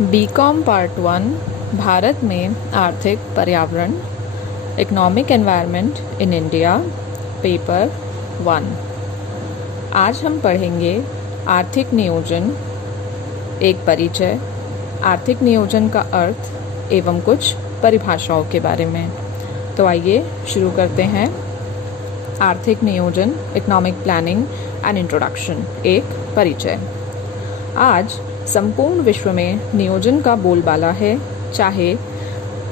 BCom part 1 Bharat में आर्थिक पर्यावरण economic environment in India paper 1। आज हम पढ़ेंगे आर्थिक नियोजन, एक परिचय, आर्थिक नियोजन का अर्थ एवं कुछ परिभाषाओं के बारे में। तो आइए शुरू करते हैं। आर्थिक नियोजन, इकोनॉमिक प्लानिंग एंड इंट्रोडक्शन, एक परिचय। आज संपूर्ण विश्व में नियोजन का बोलबाला है। चाहे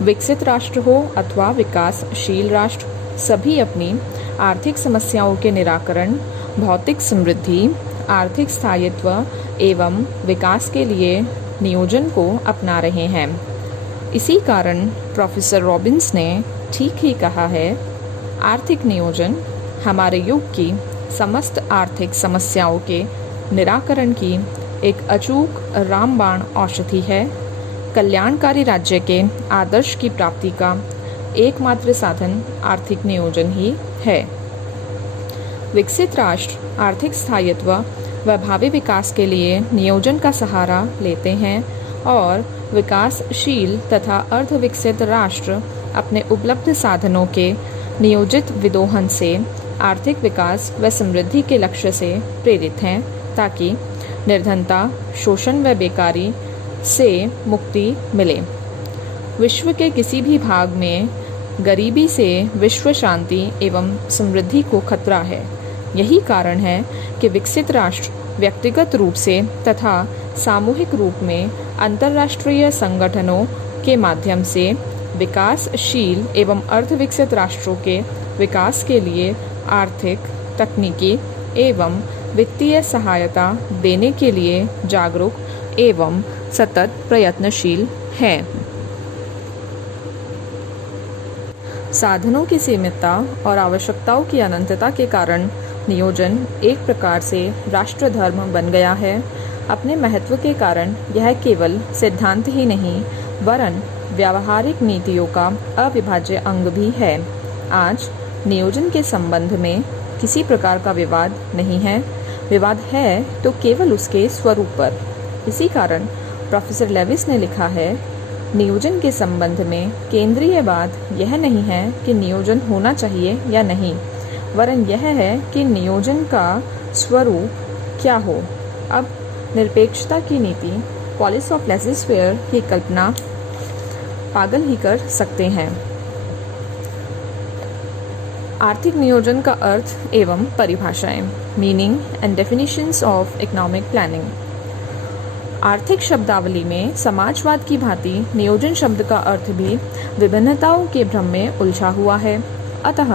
विकसित राष्ट्र हो अथवा विकासशील राष्ट्र, सभी अपनी आर्थिक समस्याओं के निराकरण, भौतिक समृद्धि, आर्थिक स्थायित्व एवं विकास के लिए नियोजन को अपना रहे हैं। इसी कारण प्रोफेसर रॉबिन्स ने ठीक ही कहा है, आर्थिक नियोजन हमारे युग की समस्त आर्थिक समस्याओं के निराकरण की एक अचूक रामबाण औषधि है। कल्याणकारी राज्य के आदर्श की प्राप्ति का एकमात्र साधन आर्थिक नियोजन ही है। विकसित राष्ट्र आर्थिक स्थायित्व व भावी विकास के लिए नियोजन का सहारा लेते हैं और विकासशील तथा अर्धविकसित राष्ट्र अपने उपलब्ध साधनों के नियोजित विदोहन से आर्थिक विकास व समृद्धि के लक्ष्य से प्रेरित हैं, ताकि निर्धनता, शोषण व बेकारी से मुक्ति मिले। विश्व के किसी भी भाग में गरीबी से विश्व शांति एवं समृद्धि को खतरा है। यही कारण है कि विकसित राष्ट्र व्यक्तिगत रूप से तथा सामूहिक रूप में अंतर्राष्ट्रीय संगठनों के माध्यम से विकासशील एवं अर्धविकसित राष्ट्रों के विकास के लिए आर्थिक, तकनीकी एवं वित्तीय सहायता देने के लिए जागरूक एवं सतत प्रयत्नशील हैं। साधनों की सीमितता और आवश्यकताओं की अनंतता के कारण नियोजन एक प्रकार से राष्ट्र धर्म बन गया है। अपने महत्व के कारण यह केवल सिद्धांत ही नहीं, वरन व्यावहारिक नीतियों का अविभाज्य अंग भी है। आज नियोजन के संबंध में किसी प्रकार का विवाद नहीं है। विवाद है तो केवल उसके स्वरूप पर। इसी कारण प्रोफेसर लेविस ने लिखा है, नियोजन के संबंध में केंद्रीय बात यह नहीं है कि नियोजन होना चाहिए या नहीं, वरन यह है कि नियोजन का स्वरूप क्या हो। अब निरपेक्षता की नीति, पॉलिसी ऑफ लेज़र-फेयर की कल्पना पागल ही कर सकते हैं। आर्थिक नियोजन का अर्थ एवं परिभाषाएं, meaning and definitions of economic planning. आर्थिक शब्दावली में समाजवाद की भांति नियोजन शब्द का अर्थ भी विभिन्नताओं के भ्रम में उलझा हुआ है। अतः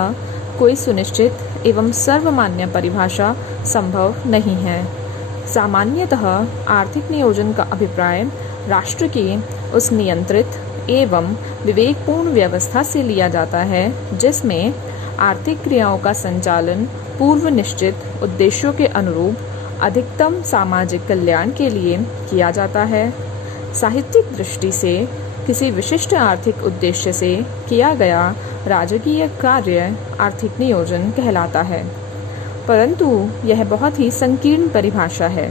कोई सुनिश्चित एवं सर्वमान्य परिभाषा संभव नहीं है। सामान्यतः आर्थिक नियोजन का अभिप्राय राष्ट्र की उस नियंत्रित एवं विवेकपूर्ण व्यवस्था से लिया जाता है जिसमें आर्थिक क्रियाओं का संचालन पूर्व निश्चित उद्देश्यों के अनुरूप अधिकतम सामाजिक कल्याण के लिए किया जाता है। साहित्यिक दृष्टि से किसी विशिष्ट आर्थिक उद्देश्य से किया गया राजकीय कार्य आर्थिक नियोजन कहलाता है, परंतु यह बहुत ही संकीर्ण परिभाषा है।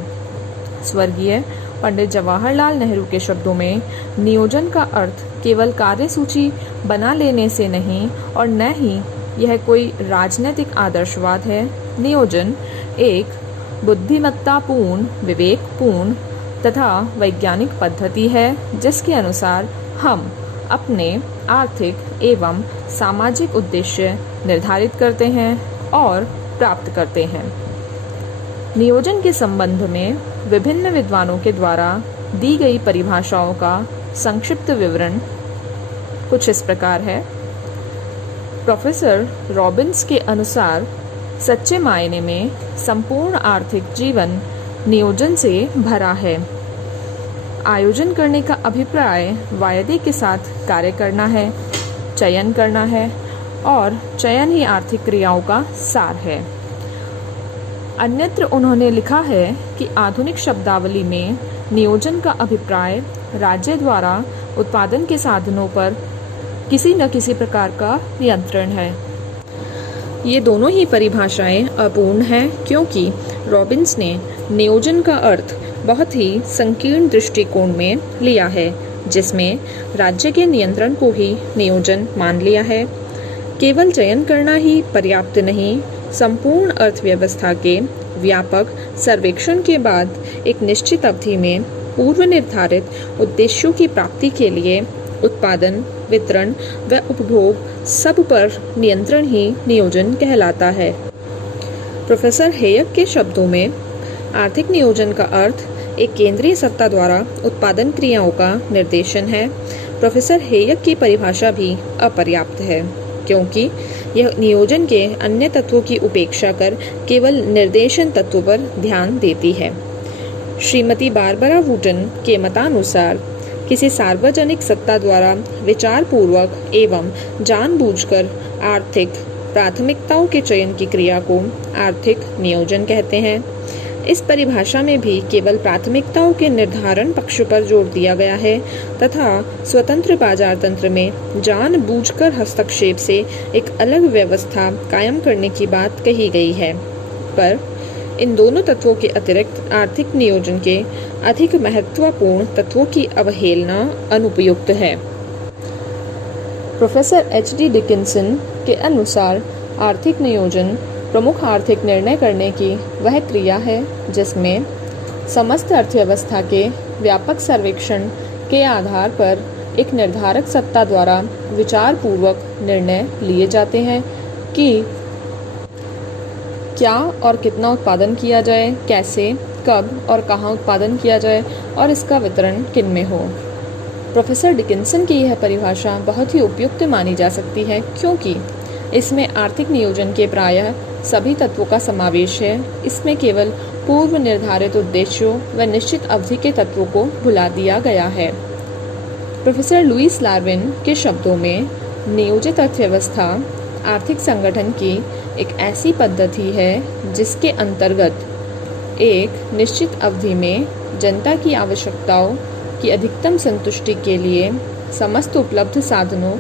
स्वर्गीय पंडित जवाहरलाल नेहरू के शब्दों में नियोजन का अर्थ केवल कार्यसूची बना लेने से नहीं और न ही यह कोई राजनीतिक आदर्शवाद है। नियोजन एक बुद्धिमत्तापूर्ण, विवेकपूर्ण तथा वैज्ञानिक पद्धति है जिसके अनुसार हम अपने आर्थिक एवं सामाजिक उद्देश्य निर्धारित करते हैं और प्राप्त करते हैं। नियोजन के संबंध में विभिन्न विद्वानों के द्वारा दी गई परिभाषाओं का संक्षिप्त विवरण कुछ इस प्रकार है। प्रोफेसर रॉबिन्स के अनुसार सच्चे मायने में संपूर्ण आर्थिक जीवन नियोजन से भरा है। आयोजन करने का अभिप्राय वायदे के साथ कार्य करना है, चयन करना है और चयन ही आर्थिक क्रियाओं का सार है। अन्यत्र उन्होंने लिखा है कि आधुनिक शब्दावली में नियोजन का अभिप्राय राज्य द्वारा उत्पादन के साधनों पर किसी न किसी प्रकार का नियंत्रण है। ये दोनों ही परिभाषाएं अपूर्ण हैं, क्योंकि रॉबिन्स ने नियोजन का अर्थ बहुत ही संकीर्ण दृष्टिकोण में लिया है, जिसमें राज्य के नियंत्रण को ही नियोजन मान लिया है। केवल चयन करना ही पर्याप्त नहीं, संपूर्ण अर्थव्यवस्था के व्यापक सर्वेक्षण के बाद एक निश्चित अवधि में पूर्व निर्धारित उद्देश्यों की प्राप्ति के लिए उत्पादन, वितरण व उपभोग सब पर नियंत्रण ही नियोजन कहलाता है। प्रोफेसर हेयक के शब्दों में आर्थिक नियोजन का अर्थ एक केंद्रीय सत्ता द्वारा उत्पादन क्रियाओं का निर्देशन है। प्रोफेसर हेयक की परिभाषा भी अपर्याप्त है, क्योंकि यह नियोजन के अन्य तत्वों की उपेक्षा कर केवल निर्देशन तत्वों पर ध्यान देती है। श्रीमती बारबरा वुटन के मतानुसार किसी सार्वजनिक सत्ता द्वारा विचारपूर्वक एवं जानबूझकर आर्थिक प्राथमिकताओं के चयन की क्रिया को आर्थिक नियोजन कहते हैं। इस परिभाषा में भी केवल प्राथमिकताओं के निर्धारण पक्ष पर जोर दिया गया है तथा स्वतंत्र बाजार तंत्र में जानबूझकर हस्तक्षेप से एक अलग व्यवस्था कायम करने की बात कही गई है। पर इन दोनों तत्वों के अतिरिक्त आर्थिक नियोजन के अधिक महत्वपूर्ण तत्वों की अवहेलना अनुपयुक्त है। Professor HD. डिकिंसन के अनुसार आर्थिक नियोजन प्रमुख आर्थिक निर्णय करने की वह क्रिया है जिसमें समस्त अर्थव्यवस्था के व्यापक सर्वेक्षण के आधार पर एक निर्धारक सत्ता द्वारा विचारपूर्वक निर्णय लिए जाते हैं कि क्या और कितना उत्पादन किया जाए, कैसे, कब और कहाँ उत्पादन किया जाए और इसका वितरण किन में हो। प्रोफेसर डिकिंसन की यह परिभाषा बहुत ही उपयुक्त मानी जा सकती है, क्योंकि इसमें आर्थिक नियोजन के प्रायः सभी तत्वों का समावेश है। इसमें केवल पूर्व निर्धारित उद्देश्यों व निश्चित अवधि के तत्वों को भुला दिया गया है। प्रोफेसर लुईस लार्विन के शब्दों में नियोजित अर्थव्यवस्था आर्थिक संगठन की एक ऐसी पद्धति है जिसके अंतर्गत एक निश्चित अवधि में जनता की आवश्यकताओं की अधिकतम संतुष्टि के लिए समस्त उपलब्ध साधनों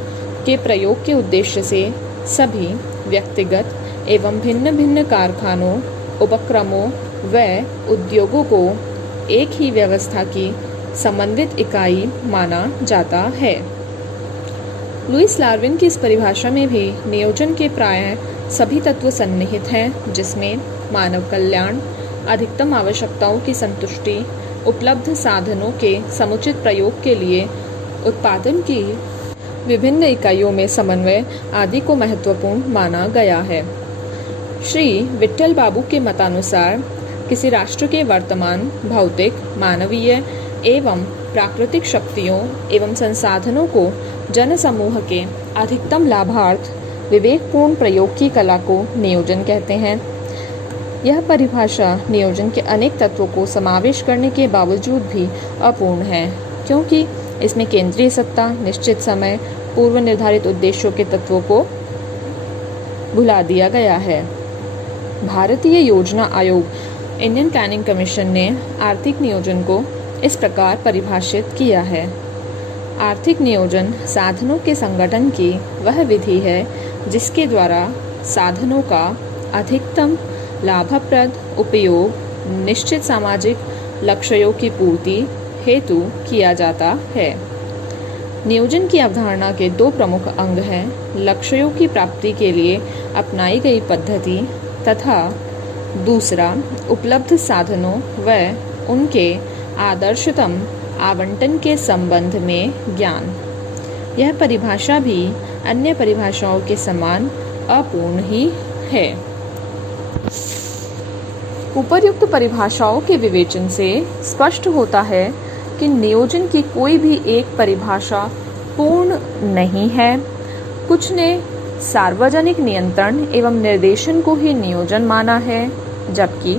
के प्रयोग के उद्देश्य से सभी व्यक्तिगत एवं भिन्न भिन्न कारखानों, उपक्रमों व उद्योगों को एक ही व्यवस्था की समन्वित इकाई माना जाता है। लुईस लार्विन की इस परिभाषा में भी नियोजन के प्रायः सभी तत्व सन्निहित हैं, जिसमें मानव कल्याण, अधिकतम आवश्यकताओं की संतुष्टि, उपलब्ध साधनों के समुचित प्रयोग के लिए उत्पादन की विभिन्न इकाइयों में समन्वय आदि को महत्वपूर्ण माना गया है। श्री विट्ठल बाबू के मतानुसार किसी राष्ट्र के वर्तमान भौतिक, मानवीय एवं प्राकृतिक शक्तियों एवं संसाधनों को जनसमूह के अधिकतम लाभार्थ विवेकपूर्ण प्रयोग की कला को नियोजन कहते हैं। यह परिभाषा नियोजन के अनेक तत्वों को समावेश करने के बावजूद भी अपूर्ण है, क्योंकि इसमें केंद्रीय सत्ता, निश्चित समय, पूर्व निर्धारित उद्देश्यों के तत्वों को भुला दिया गया है। भारतीय योजना आयोग इंडियन प्लानिंग कमीशन ने आर्थिक नियोजन को इस प्रकार परिभाषित किया है। आर्थिक नियोजन साधनों के संगठन की वह विधि है जिसके द्वारा साधनों का अधिकतम लाभप्रद उपयोग निश्चित सामाजिक लक्ष्यों की पूर्ति हेतु किया जाता है। नियोजन की अवधारणा के दो प्रमुख अंग हैं: लक्ष्यों की प्राप्ति के लिए अपनाई गई पद्धति तथा दूसरा उपलब्ध साधनों व उनके आदर्शतम आवंटन के संबंध में ज्ञान। यह परिभाषा भी अन्य परिभाषाओं के समान अपूर्ण ही है। उपर्युक्त परिभाषाओं के विवेचन से स्पष्ट होता है कि नियोजन की कोई भी एक परिभाषा पूर्ण नहीं है। कुछ ने सार्वजनिक नियंत्रण एवं निर्देशन को ही नियोजन माना है, जबकि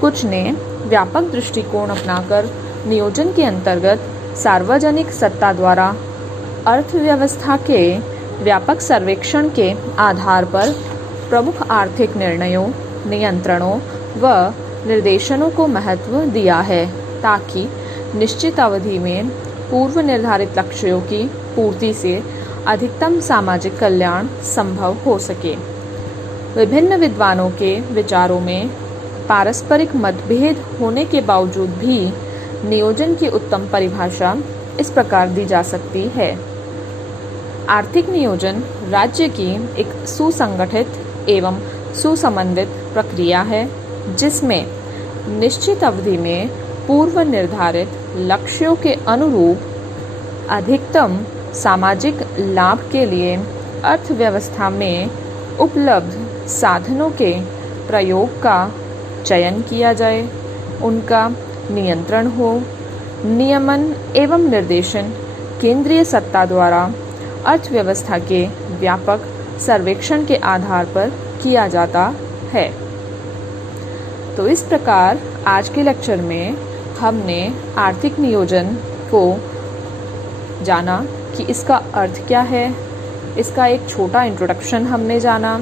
कुछ ने व्यापक दृष्टिकोण अपनाकर नियोजन के अंतर्गत सार्वजनिक सत्ता द्वारा अर्थव्यवस्था के व्यापक सर्वेक्षण के आधार पर प्रमुख आर्थिक निर्णयों, नियंत्रणों व निर्देशनों को महत्व दिया है, ताकि निश्चित अवधि में पूर्व निर्धारित लक्ष्यों की पूर्ति से अधिकतम सामाजिक कल्याण संभव हो सके। विभिन्न विद्वानों के विचारों में पारस्परिक मतभेद होने के बावजूद भी नियोजन की उत्तम परिभाषा इस प्रकार दी जा सकती है। आर्थिक नियोजन राज्य की एक सुसंगठित एवं सुसंबंधित प्रक्रिया है जिसमें निश्चित अवधि में पूर्व निर्धारित लक्ष्यों के अनुरूप अधिकतम सामाजिक लाभ के लिए अर्थव्यवस्था में उपलब्ध साधनों के प्रयोग का चयन किया जाए, उनका नियंत्रण हो, नियमन एवं निर्देशन केंद्रीय सत्ता द्वारा अर्थव्यवस्था के व्यापक सर्वेक्षण के आधार पर किया जाता है। तो इस प्रकार आज के लेक्चर में हमने आर्थिक नियोजन को जाना कि इसका अर्थ क्या है, इसका एक छोटा इंट्रोडक्शन हमने जाना,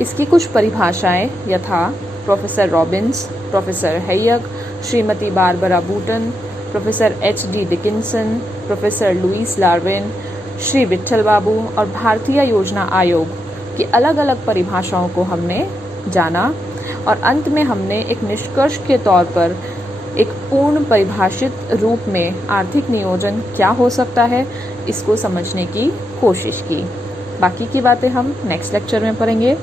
इसकी कुछ परिभाषाएं यथा professor Robbins, professor Hayek, Shrimati Barbara Wootton, professor H.D. Dickinson, professor Lewis Larwin, Shri Vitthal Babu और भारतीय योजना आयोग की अलग अलग परिभाषाओं को हमने जाना और अंत में हमने एक निष्कर्ष के तौर पर एक पूर्ण परिभाषित रूप में आर्थिक नियोजन क्या हो सकता है इसको समझने की कोशिश की। बाकी की बातें हम नेक्स्ट लेक्चर में पढ़ेंगे।